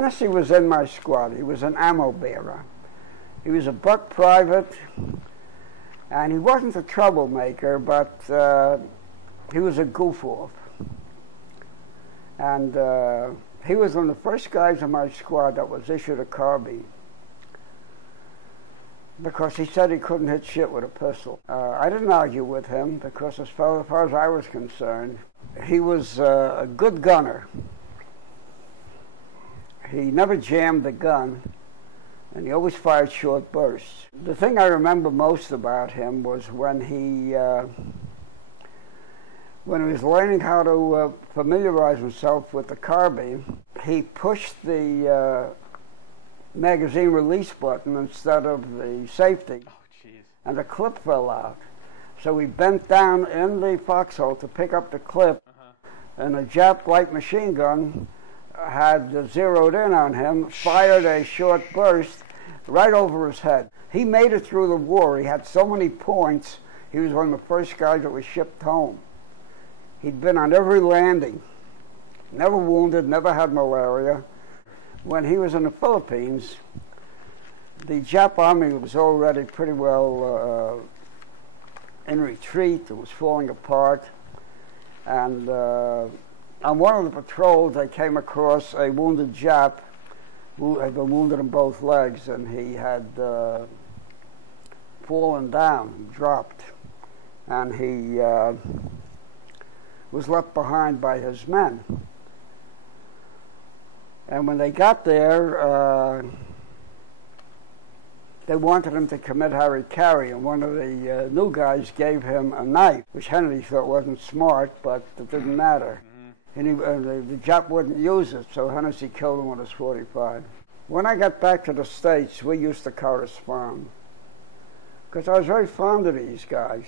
Hennesey was in my squad. He was an ammo bearer. He was a buck private, and he wasn't a troublemaker, but he was a goof-off. And he was one of the first guys in my squad that was issued a carbine, because he said he couldn't hit shit with a pistol. I didn't argue with him, because as far as I was concerned, he was a good gunner. He never jammed the gun, and he always fired short bursts. The thing I remember most about him was when he was learning how to familiarize himself with the carbine, he pushed the magazine release button instead of the safety, and the clip fell out. So he bent down in the foxhole to pick up the clip, and a Jap light machine gun had zeroed in on him, fired a short burst right over his head. He made it through the war. He had so many points. He was one of the first guys that was shipped home. He'd been on every landing, never wounded, never had malaria. When he was in the Philippines, the Jap army was already pretty well in retreat. It was falling apart. And on one of the patrols, they came across a wounded Jap who had been wounded in both legs, and he had fallen down, dropped, and he was left behind by his men. And when they got there, they wanted him to commit Hiri-Kiri, and one of the new guys gave him a knife, which Henry thought wasn't smart, but it didn't matter. And the Jap wouldn't use it, so Hennesey killed him with his .45. When I got back to the States, we used to correspond, because I was very fond of these guys.